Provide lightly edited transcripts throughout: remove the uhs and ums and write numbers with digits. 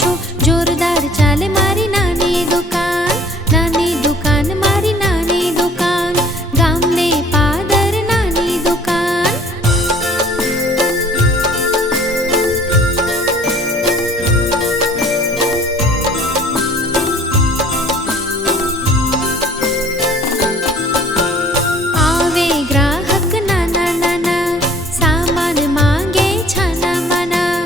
છો, જોરદાર ચાલે મારી નાની દુકાન. નાની દુકાન મારી નાની દુકાન, ગામને પાદર નાની દુકાન. આવે ગ્રાહક નાના નાના, સામાન માંગે છાના માના.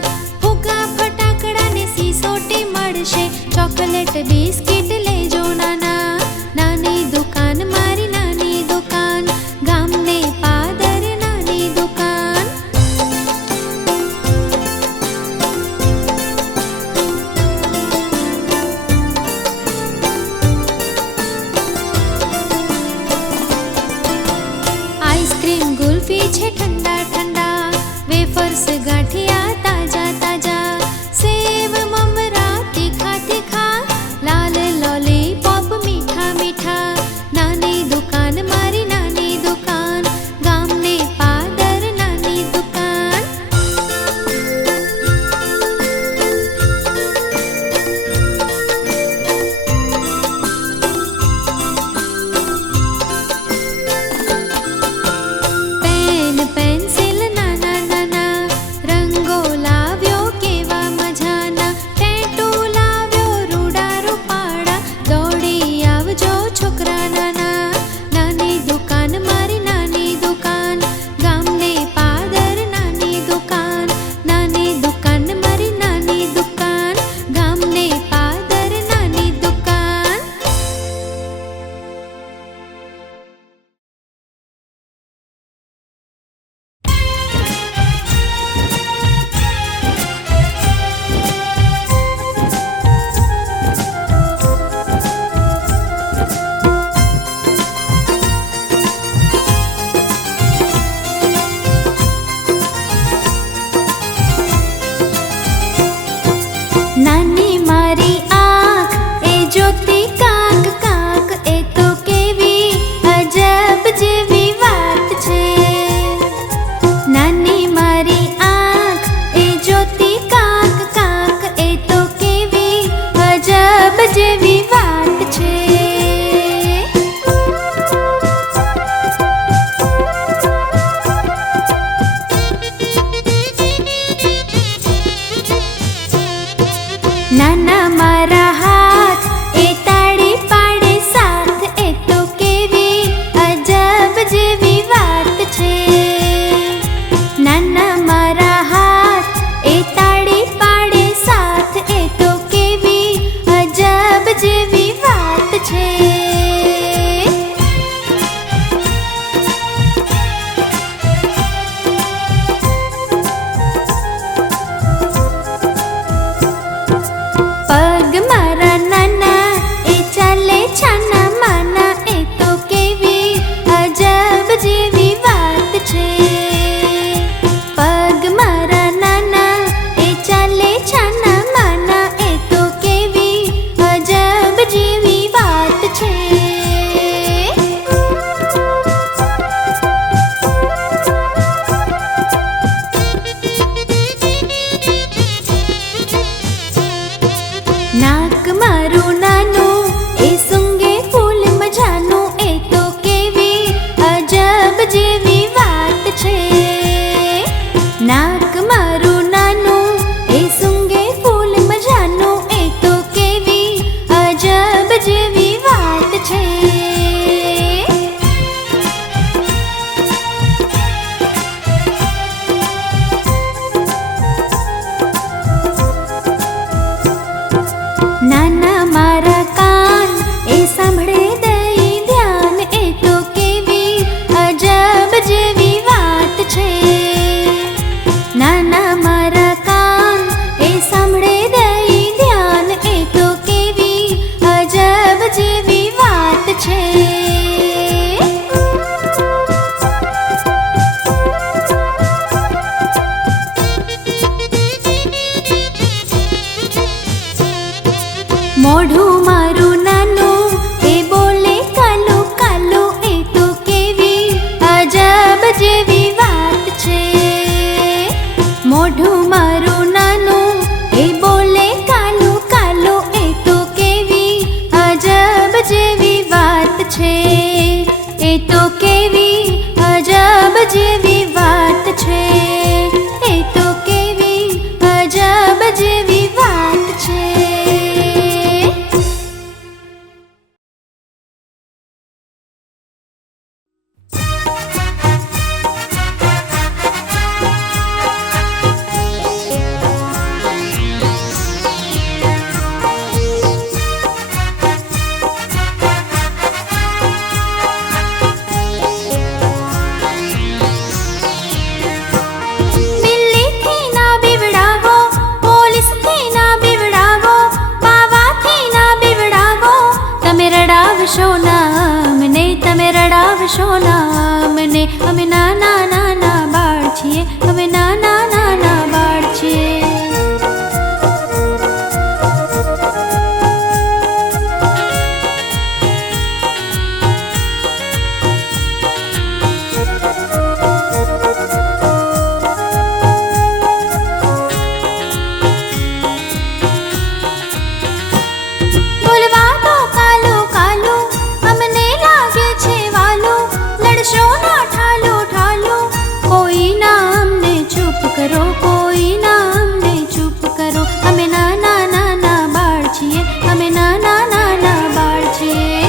ફુગ્ગા ફટાકડા ને સિસોટી મળશે, ચોકલેટ બિસ્કિટ લેજો નાના. નાની દુકાન મારી નાની દુકાન, ગામને પાદર નાની દુકાન. આઈસ્ક્રીમ ગુલ્ફી છે ઠંડા ઠંડા, વેફર્સ ગાંઠિયા તાજા તાજા. સેવ મમરા તીખા તીખા, લાલ લોલીપોપ મીઠા મીઠા. નાની દુકાન મારી નાની દુકાન, ગામને પાદર નાની દુકાન. પેન પેન્સિલ નાના નાના, રંગો લાવ્યો કેવા મજાના. ટેટુ લાવ્યો રૂડા રૂપાળા, દોડી આવજો છોકરા નાના. નાની દુકાન મારી નાની દુકાન, ગામને પાદર નાની દુકાન. નાની દુકાન મારી નાની દુકાન, ગામને પાદર નાની દુકાન. નાની મારી આંખ એ જોતી કાંક કાંક, એ તો કેવી અજબ જેવી વાત છે. નાની મારી આંખ એ જોતી કાંક કાંક, એ તો કેવી અજબ જેવી વાત છે. નાના મારા હાથ એ તાળી પાડે સાથ, એ તો કેવી અજબ જેવી વાત છે. નાના મારા હાથ એ તાળી પાડે સાથ, એ તો કેવી અજબ જેવી વાત છે. અમે નાના નાના બાળ છીએ, અમે નાના નાના બાળ છીએ.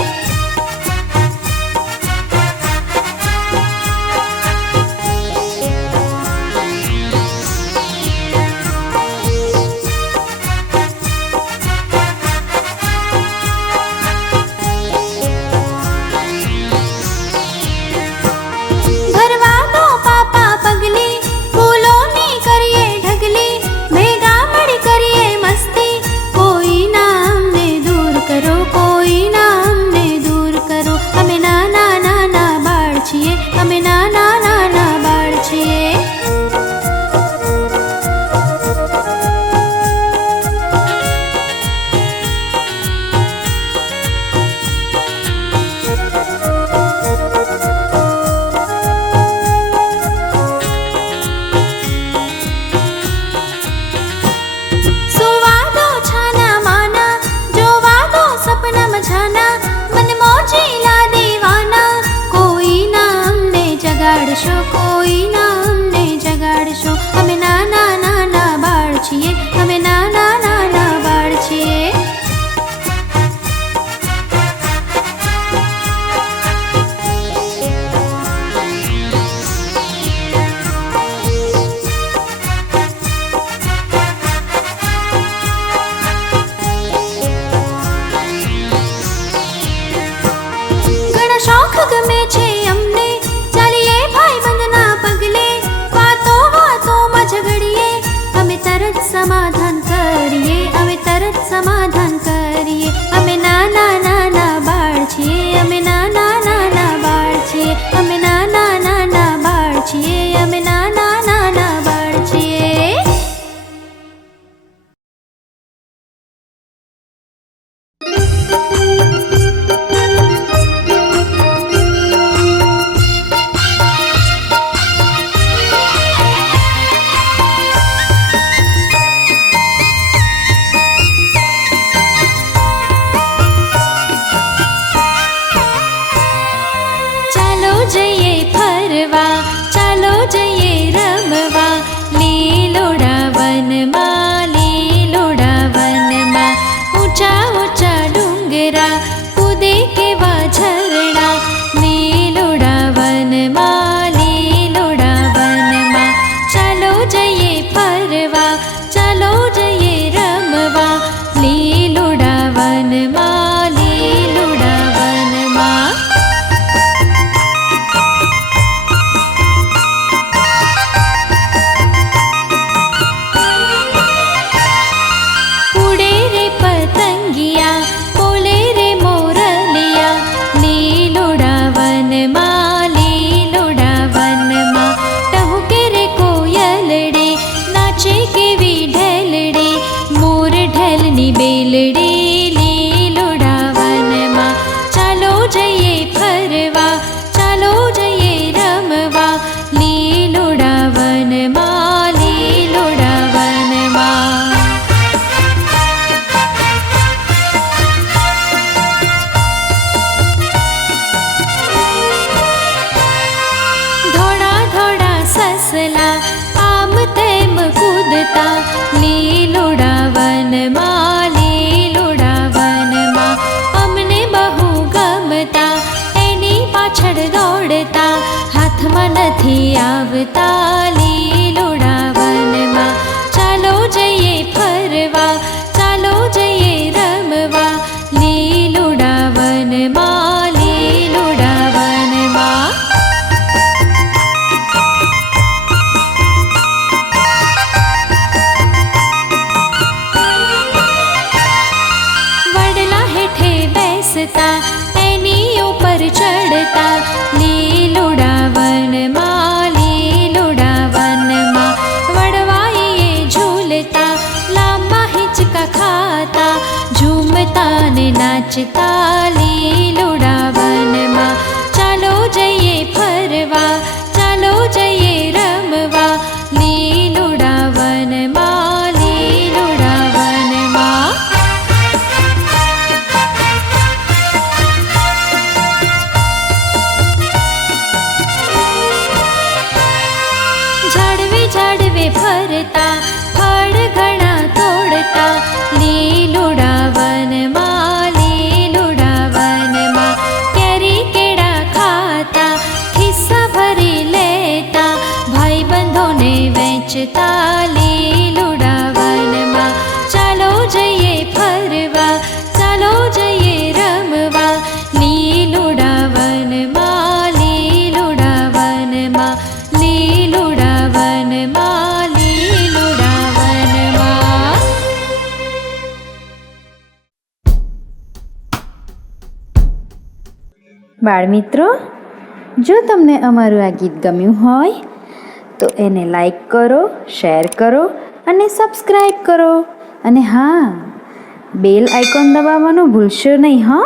ભરવા દો પાપા પગલી, ફૂલોની કરીએ ઢગલી, ભેગા મળી કરીએ મસ્તી. કોઈ ના અમને દૂર કરો, કોઈ ના અમને દૂર કરો. અમે નાના નાના બાળ છીએ, અમે નાના નાના બાળ છીએ. સુવા દો છાના માના, જોવા દો સપનામાં છાના, મન મોજીલા દીવાના. કોઈ ના અમને જગાડશો, કોઈ ના અમને જગાડશો. અમે નાના નાના બાળ છીએ, અમે નાના નાના બાળ છીએ. ઘણા શોખ ગમે છે અમને, ચાલીએ ભાઈબંધના પગલે. વાતો વાતોમાં ઝઘડીએ, અમે તરત સમાધાન કરીએ, અમે તરત સમાધાન કરીએ. અમે નાના નાના બાળ છીએ, અમે નાના નાના બાળ છીએ, અમે નાના નાના બાળ છીએ, અમે નાના નાના બાળ છીએ. ચાલો જઈએ ફરવા, ચાલો જઈએ રમવા, લીલોડા વનમાં, લીલોડા વનમાં. ઊંચા ઊંચા ડુંગરા, કૂદે કેવા ઝરણા, લીલોડા વનમાં, લીલોડા વનમાં. ચાલો જઈએ ફરવા, ચાલો જઈએ રમવા, લીલોડા વનમાં, લીલોડા વનમાં. ઉડે રે પતંગિયા, બોલે રે મોરલિયા, લીલોડા વનમાં, લીલોડા વનમાં. ટહુકે રે કોયલડે, નાચે કેવી ઢેલડે, મોર ઢેલની બેલડે, લીલોડા વનમાં. ચાલો જઈએ ફરવા, ચાલો જઈએ રમવા, લીલોડા વનમાં, લીલોડા વનમાં. ધોળા ધોળા સસલા, આમ તેમ કૂદતા, લીલોડા વનમાં, લીલોડા વનમાં. અમને બહુ ગમતા, એની પાછળ દોડતા, હાથમાં નથી આવતા, લીલોડા વનમાં. ચાલો જઈએ ફરવા, ચાલો જઈએ રમવા, લીલોડા વનમાં, લીલોડા વનમાં. વડલા હેઠે બેસતા, એની ઉપર ચડતા, લીલોડા વનમાં, લીલોડા વનમાં. વડવાઈએ ઝૂલતા, લાંબા હિંચકા ખાતા, ઝૂમતા ને નાચતા, લીલોડા વનમાં. ચાલો જઈએ ફરવા, ચાલો જઈએ રમવા, લીલોડા વનમાં, લીલોડા વનમાં. ઝાડવે ઝાડવે ફરતા, ફળ ઘણા તોડતા, ખેંચતા લીલુડા વનમાં. ચાલો જઈએ ફરવા, ચાલો જઈએ રમવા, લીલુડા વનમાં, લીલુડા વનમાં, લીલુડા વનમાં, લીલુડા વનમાં. બાળમિત્રો, જો તમને અમારું આ ગીત ગમ્યું હોય તો એને લાઈક કરો, શેર કરો અને સબસ્ક્રાઈબ કરો. અને હા, બેલ આઇકોન દબાવવાનું ભૂલશો નહીં હં.